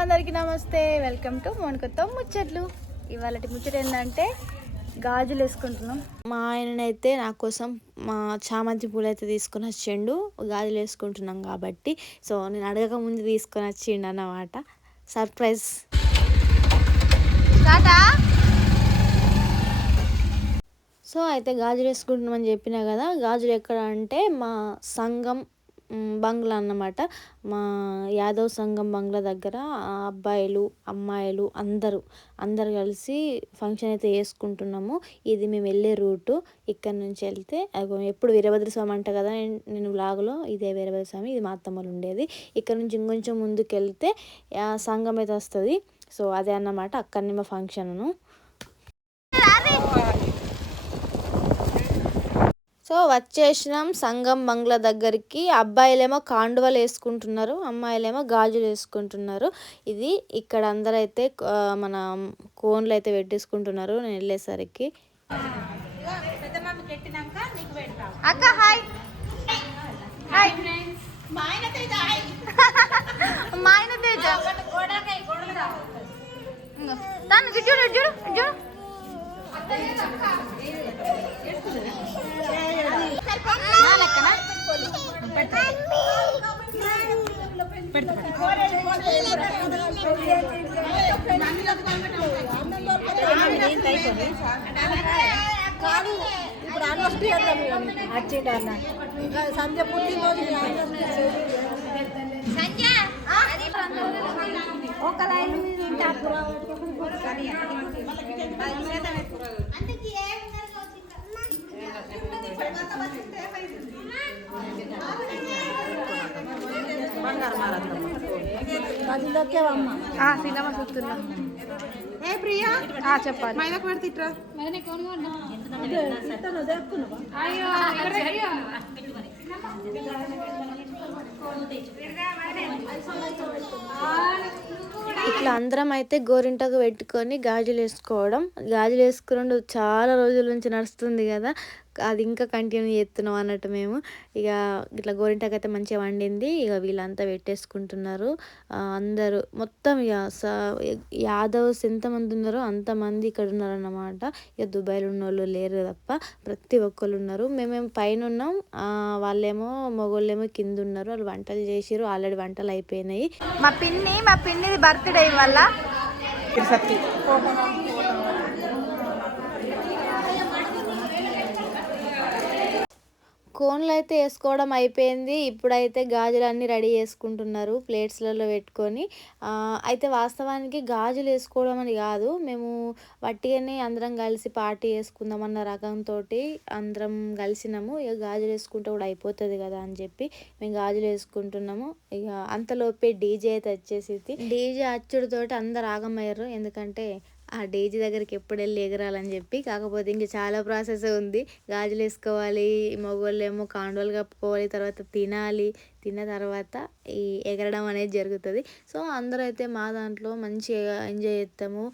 అందరికీ నమస్తే. Welcome to మోనికతో ముచ్చట్లు. ఇవాళ ముచ్చట ఏంటంటే గాజులు వేసుకుంటున్నాం. మా ఆయననైతే నా కోసం మా చామంతి పూలు అయితే తీసుకొని వచ్చిండు. గాజులు వేసుకుంటున్నాం కాబట్టి. సో నేను అడగక ముందు తీసుకొని వచ్చిండు అన్నమాట. సర్ప్రైజ్ సో అయితే గాజులు వేసుకుంటున్నామని చెప్పినా కదా గాజులు ఎక్కడ అంటే మా సంఘం బంగ్లా అన్నమాట. మా యాదవ్ సంఘం బంగ్లా దగ్గర అబ్బాయిలు అమ్మాయిలు అందరూ అందరు కలిసి ఫంక్షన్ అయితే వేసుకుంటున్నాము ఇది మేము వెళ్ళే రూటు. ఇక్కడ నుంచి వెళ్తే ఎప్పుడు వీరభద్ర స్వామి అంట కదా నేను- నేను బ్లాగ్లో ఇదే వీరభద్ర స్వామి ఇది మా అత్తమ్మలు ఉండేది. ఇక్కడ నుంచి ఇంకొంచెం ముందుకు వెళ్తే సంఘం అయితే వస్తుంది. సో అదే అన్నమాట అక్కడనే మా ఫంక్షన్ను. సో వచ్చేసినాం సంగం బంగ్లా దగ్గరికి. అబ్బాయిలేమో కాండువలు వేసుకుంటున్నారు అమ్మాయిలేమో గాజులు వేసుకుంటున్నారు. ఇది ఇక్కడ అందరైతే మన కోన్లు అయితే పెట్టేసుకుంటున్నారు నేను వెళ్ళేసరికి. అక్క హాయ్. హాయ్. మా ఆయన తేజ తను చూడు చూడు చూడు? కాదు ఇప్పుడు అనవసరం చేద్దాం అన్న సంధ్య పుట్టినరోజు ఒక లైన్ మీద ఉంటే ఏ ప్రియా? చెప్పాలి. మైదాకు పెడితే ఇట్రా. దక్కున్నావా ఇట్లా అందరం అయితే గోరింటకు పెట్టుకొని గాజులు వేసుకోవడం గాజులు వేసుకుని చాలా రోజుల నుంచి నడుస్తుంది కదా. అది ఇంకా కంటిన్యూ చేస్తున్నాం అన్నట్టు మేము. ఇక ఇట్లా గోరింటకు అయితే మంచిగా వండింది. ఇక వీళ్ళంతా పెట్టేసుకుంటున్నారు. అందరూ మొత్తం ఇక స యాదవ్స్ ఎంతమంది ఉన్నారో అంతమంది ఇక్కడ ఉన్నారన్నమాట. ఇక దుబాయ్లో ఉన్న వాళ్ళు లేరు తప్ప ప్రతి ఒక్కళ్ళు ఉన్నారు. మేమేమో పైన ఉన్నాం. వాళ్ళేమో మగోళ్ళేమో కింద ఉన్నారు. వాళ్ళు వంటలు చేసిరు ఆల్రెడీ వంటలు అయిపోయినాయి. మా పిన్ని మా పిన్నిది బర్త్డే వల్ల కోన్లు అయితే వేసుకోవడం అయిపోయింది. ఇప్పుడైతే గాజులు అన్నీ రెడీ చేసుకుంటున్నారు ప్లేట్స్లలో పెట్టుకొని. అయితే వాస్తవానికి గాజులు వేసుకోవడం అని కాదు. మేము వట్టిగానే అందరం కలిసి పార్టీ చేసుకుందామన్న రకంతో అందరం కలిసినాము. ఇక గాజులు వేసుకుంటే కూడా అయిపోతుంది కదా అని చెప్పి మేము గాజులు వేసుకుంటున్నాము. ఇక అంతలోపే డీజే అయితే వచ్చేసి డీజే అచ్చుడితోటి అందరు ఆగమయ్యారు. ఎందుకంటే ఆ డేజీ దగ్గరికి ఎప్పుడు వెళ్ళి ఎగరాలని చెప్పి కాకపోతే ఇంకా చాలా ప్రాసెస్ ఉంది. గాజులు వేసుకోవాలి మగవాళ్ళు ఏమో కాండోలు కప్పుకోవాలి తర్వాత తినాలి. తిన్న తర్వాత ఈ ఎగరడం అనేది జరుగుతుంది. సో అందరూ అయితే మా దాంట్లో మంచిగా ఎంజాయ్ చేస్తాము.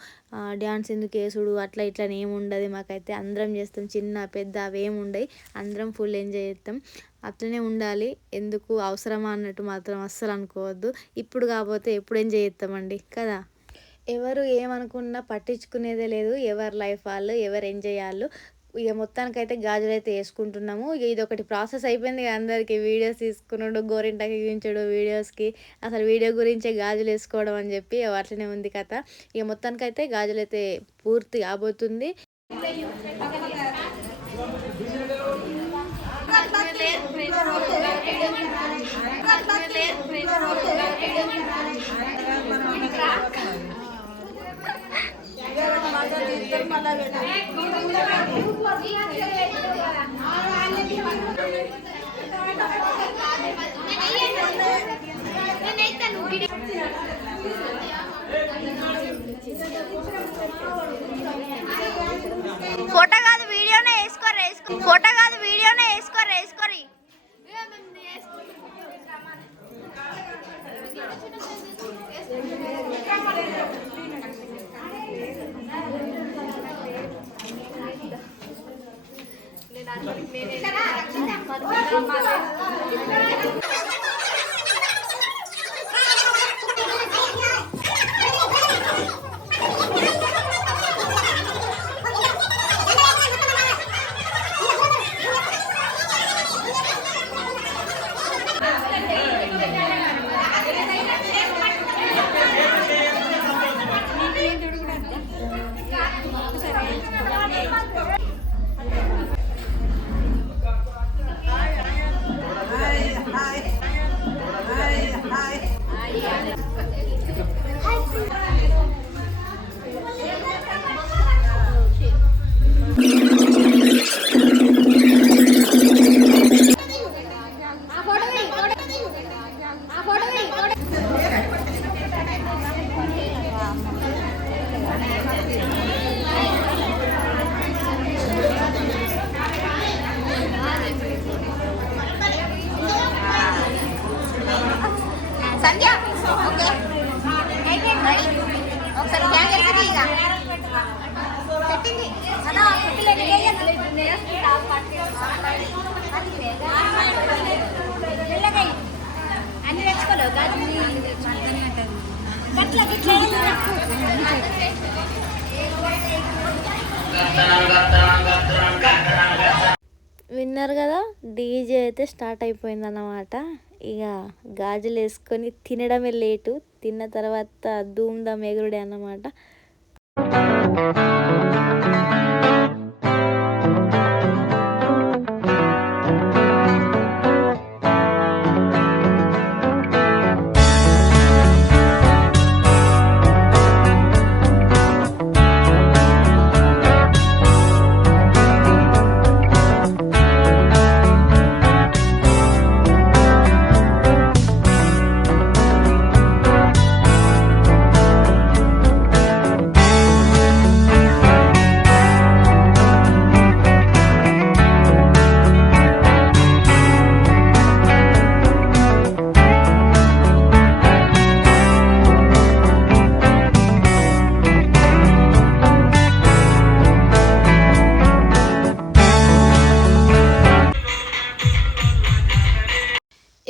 డ్యాన్స్ ఎందుకు వేసుడు అట్లా ఇట్లా ఏమి ఉండదు మాకైతే అందరం చేస్తాం. చిన్న పెద్ద అవేమి ఉండవు అందరం ఫుల్ ఎంజాయ్ చేస్తాం. అట్లనే ఉండాలి. ఎందుకు? అవసరమా అన్నట్టు మాత్రం అస్సలు అనుకోవద్దు. ఇప్పుడు కాకపోతే ఎప్పుడు ఎంజాయ్ చేస్తామండి. కదా? ఎవరు ఏమనుకున్నా పట్టించుకునేదే లేదు. ఎవరి లైఫ్ వాళ్ళు ఎవరు ఎంజాయ్ వాళ్ళు. ఇక మొత్తానికైతే గాజులు అయితే వేసుకుంటున్నాము. ఇక ఇది ఒకటి ప్రాసెస్ అయిపోయింది అందరికీ. వీడియోస్ తీసుకున్నాడు గోరింటాకి ఎక్కించాడు వీడియోస్కి. అసలు వీడియో గురించే గాజులు వేసుకోవడం అని చెప్పి అట్లనే ఉంది కథ. ఇక మొత్తానికైతే గాజులు అయితే పూర్తి కాబోతుంది. ఫోటో కాదు వీడియోనే వేసుకోరు వేసుకో ఫోటో కాదు వీడియోనే వేసుకోరు వేసుకోరు నేనే 哎 విన్నారు కదా డీజే అయితే స్టార్ట్ అయిపోయింది అన్నమాట ఇక గాజులు వేసుకొని తినడమే లేటు తిన్న తర్వాత ధూమ్ ధామ్ ఎగురుడే అన్నమాట.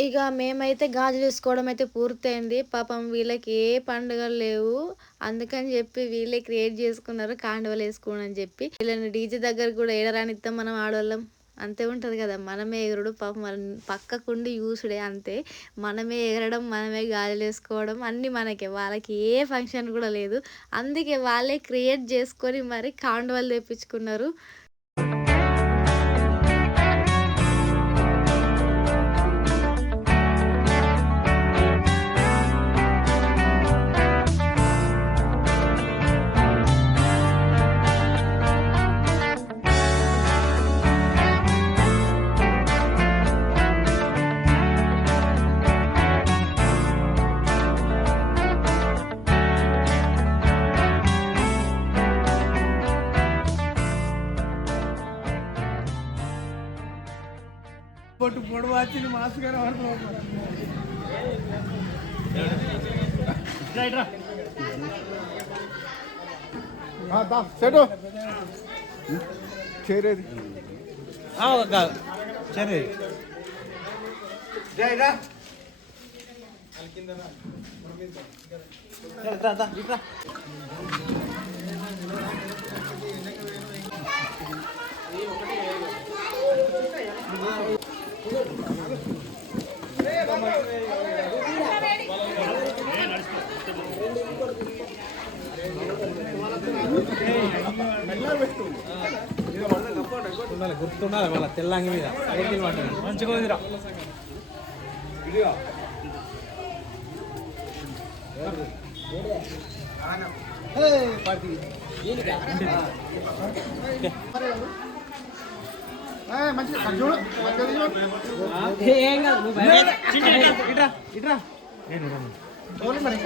ఇక మేమైతే గాజులు వేసుకోవడం అయితే పూర్తయింది. పాపం వీళ్ళకి ఏ పండుగలు లేవు. అందుకని చెప్పి వీళ్ళే క్రియేట్ చేసుకున్నారు. కాండవలు వేసుకోండి అని చెప్పి. వీళ్ళని డీజే దగ్గర కూడా ఏడరానిస్తాం మనం ఆడవాళ్ళం. అంతే ఉంటుంది కదా. మనమే ఎగరడు. పాపం మన పక్కకుండి యూసుడే అంతే. మనమే ఎగరడం మనమే గాజులు వేసుకోవడం అన్నీ మనకే. వాళ్ళకి ఏ ఫంక్షన్ కూడా లేదు. అందుకే వాళ్ళే క్రియేట్ చేసుకొని మరి కాండవలు తెప్పించుకున్నారు. పొట్టు పొడవు వచ్చింది మాస్ గారు సెటు. చేరేది. గుర్తుండాలి వాళ్ళ తెల్లంగి మీద. సైకిల్ మంచిగా ఉందిరా. మంచిగా చూడు మంచిగా ఇట్రా ఇట్రా చూడు మరి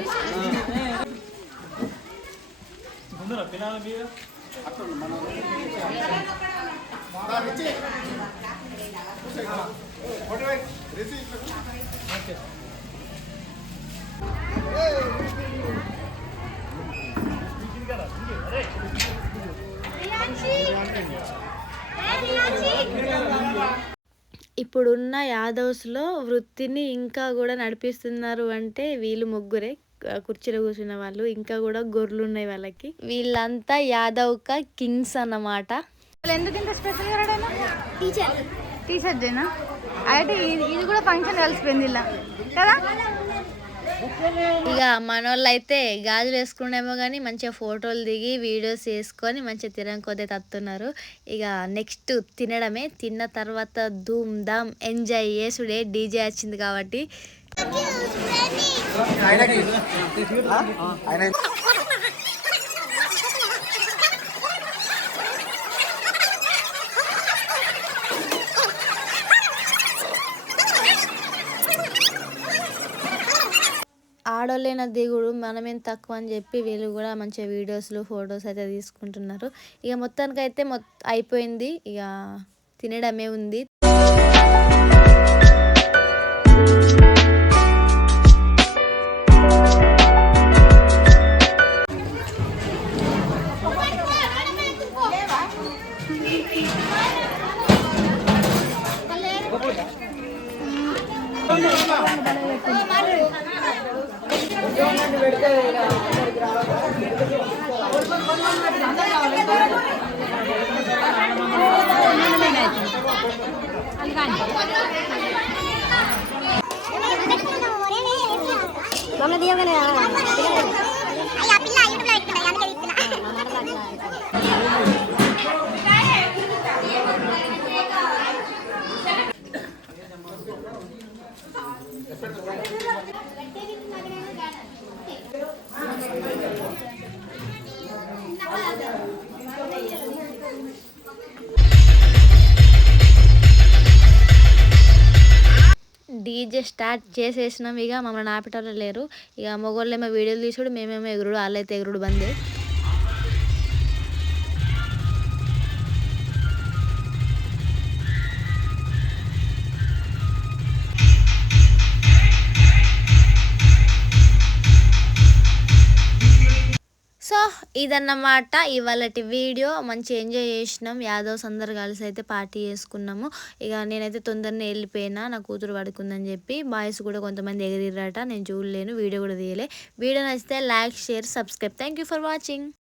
ఇప్పుడున్న యాదవ్స్లో వృత్తిని ఇంకా కూడా నడిపిస్తున్నారు అంటే వీళ్ళు ముగ్గురే. కుర్చీలో కూర్చున్న వాళ్ళు ఇంకా కూడా గొర్రెలు ఉన్నాయి వాళ్ళకి. వీళ్ళంతా యాదవ్ కింగ్స్ అన్నమాట. ఎందుకు ఇంత స్పెషల్ టీచర్ టీచర్. జేనా అయితే ఇది ఇది కూడా ఫంక్షన్ కలిసిపోయింది ఇలా. కదా? ఇక మనోళ్ళు అయితే గాజులు వేసుకునేమో కానీ మంచిగా ఫోటోలు దిగి వీడియోస్ వేసుకొని మంచిగా తినడం కొద్ది తత్తున్నారు. ఇక నెక్స్ట్ తినడమే తిన్న తర్వాత ధూమ్ ధామ్ ఎంజాయ్ చేసుడే డీజే వచ్చింది కాబట్టి. ఆడోళ్ళైన దిగుడు మనమేం తక్కువ అని చెప్పి వీళ్ళు కూడా మంచిగా వీడియోస్లు ఫొటోస్ అయితే తీసుకుంటున్నారు. ఇక మొత్తానికి అయితే అయిపోయింది. ఇక తినడమే ఉంది. మమ్మల్ని డీజే స్టార్ట్ చేసేసినాం. ఇక మమ్మల్ని ఆపేటోళ్ళు లేరు. ఇక మగవాళ్ళేమో వీడియోలు తీసుడు మేమేమో ఎగురుడు వాళ్ళైతే ఎగురుడు బందే. ఇదన్నమాట. ఇవాళటి వీడియో. మంచి ఎంజాయ్ చేసినాం. యాదవ్స్ అందరు కలిసి అయితే పార్టీ చేసుకున్నాము. ఇక నేనైతే తొందరనే వెళ్ళిపోయినా. నా కూతురు పడుకుందని చెప్పి బాయ్స్ కూడా కొంతమంది ఎగిరిరట నేను చూడలేను. వీడియో కూడా తీయలే. వీడియో నచ్చితే like share subscribe. Thank you for watching